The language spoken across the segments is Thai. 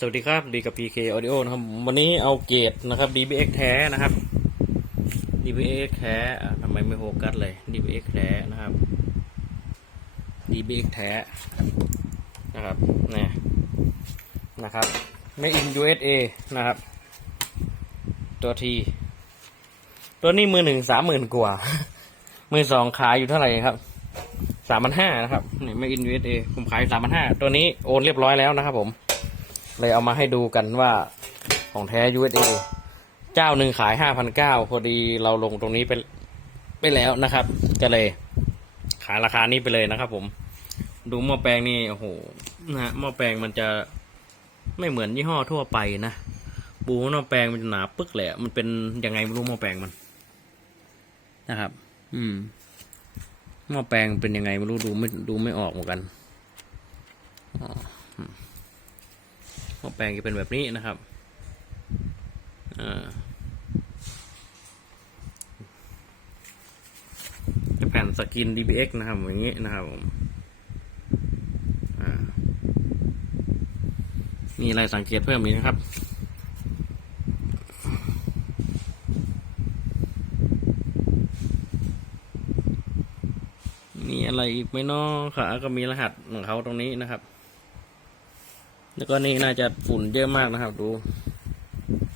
สวัสดีครับ ดีกับ PK Audio นะครับ วันนี้เอาเกรดนะครับ DBX แท้นะครับ DBX แท้ทำไมไม่โฟกัสเลย DBX แท้นะครับ DBX แท้นะครับนี่นะครับไม่ in USA นะครับ ตัวที ตัวนี้มือหนึ่งสามหมื่นกว่า มือสองขายอยู่เท่าไหร่ครับสามพันห้านะครับนี่ไม่ in USA ผมขายสามพันห้าตัวนี้โอนเรียบร้อยแล้วนะครับผม เลยเอามาให้ดูกันว่าของแท้ USA เจ้าหนึ่งขายห้าพันเก้าพอดีเราลงตรงนี้ไปไปแล้วนะครับ ก็เลย ขายราคานี้ไปเลยนะครับผมดูหม้อแปลงนี่โอ้โหนะหม้อแปลงมันจะไม่เหมือนยี่ห้อทั่วไปนะปูหม้อแปลงมันจะหนาปึ๊กเลยอะมันเป็นยังไงไม่รู้หม้อแปลงมัน นะครับ อืมหม้อแปลงเป็นยังไงไม่รู้ดูไม่ดูไม่ออกเหมือนกันอ๋อ หม้อแปลงจะเป็นแบบนี้นะครับอ่าจะแผ่นสกิน DBX นะครับอย่างนี้นะครับผมอ่ามีอะไรสังเกตเพิ่มอีกนะครับมีอะไรอีกไหมเนาะขาก็มีรหัสของเขาตรงนี้นะครับ แล้วก็นี่น่าจะฝุ่นเยอะมากนะครับ ดู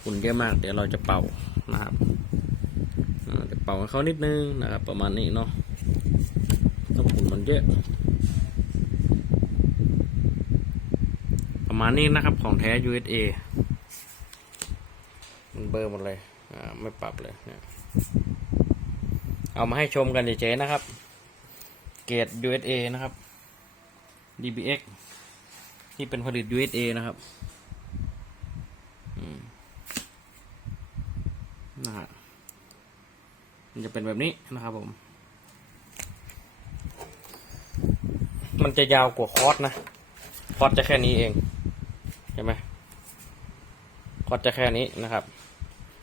ฝุ่นเยอะมาก เดี๋ยวเราจะเป่านะครับจะเป่าเขานิดนึงนะครับ ประมาณนี้เนาะก็ฝุ่นมันเยอะ ประมาณนี้นะครับของแท้ USA มันเบอร์หมดเลยอ่าไม่ปรับเลยเนี่ยเอามาให้ชมกันเฉยๆนะครับ เกรด USA นะครับ DBX ที่เป็นผลิต USA นะครับอืมนะฮะมันจะเป็นแบบนี้นะครับผม มันจะยาวกว่าคอร์สนะ คอร์สจะแค่นี้เองใช่ไหมคอร์สจะแค่นี้นะครับ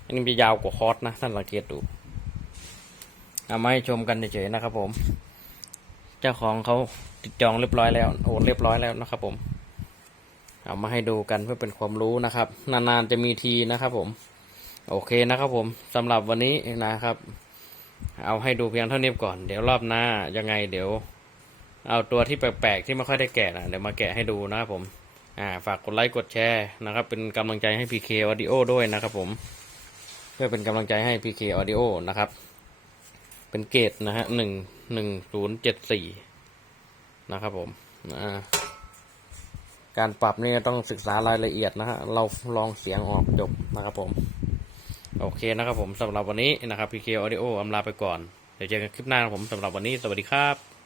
อันนี้จะยาวกว่าคอร์สนะท่านสังเกตดูเอามาให้ชมกันเฉยๆนะครับผม เจ้าของเขาติดจองเรียบร้อยแล้ว โอนเรียบร้อยแล้วนะครับผม เอามาให้ดูกันเพื่อเป็นความรู้นะครับ นานๆจะมีทีนะครับผม โอเคนะครับผมสำหรับวันนี้นะครับ เอาให้ดูเพียงเท่านี้ก่อน เดี๋ยวรอบหน้ายังไงเดี๋ยวเอาตัวที่แปลกๆที่ไม่ค่อยได้แกะนะเดี๋ยวมาแกะให้ดูนะครับผมอ่าฝากกดไลค์กดแชร์นะครับ เป็นกำลังใจให้ PK Audio ด้วยนะครับผม เพื่อเป็นกำลังใจให้ PK Audio นะครับ เป็นเกรดนะฮะหนึ่งหนึ่งศูนย์เจ็ดสี่นะครับผมอ่า การปรับนี่ต้องศึกษารายละเอียดนะฮะ เราลองเสียงออกจบนะครับผม โอเคนะครับผมสำหรับวันนี้นะครับ PK Audio อำลาไปก่อน เดี๋ยวเจอกันคลิปหน้าครับผมสำหรับวันนี้ สวัสดีครับ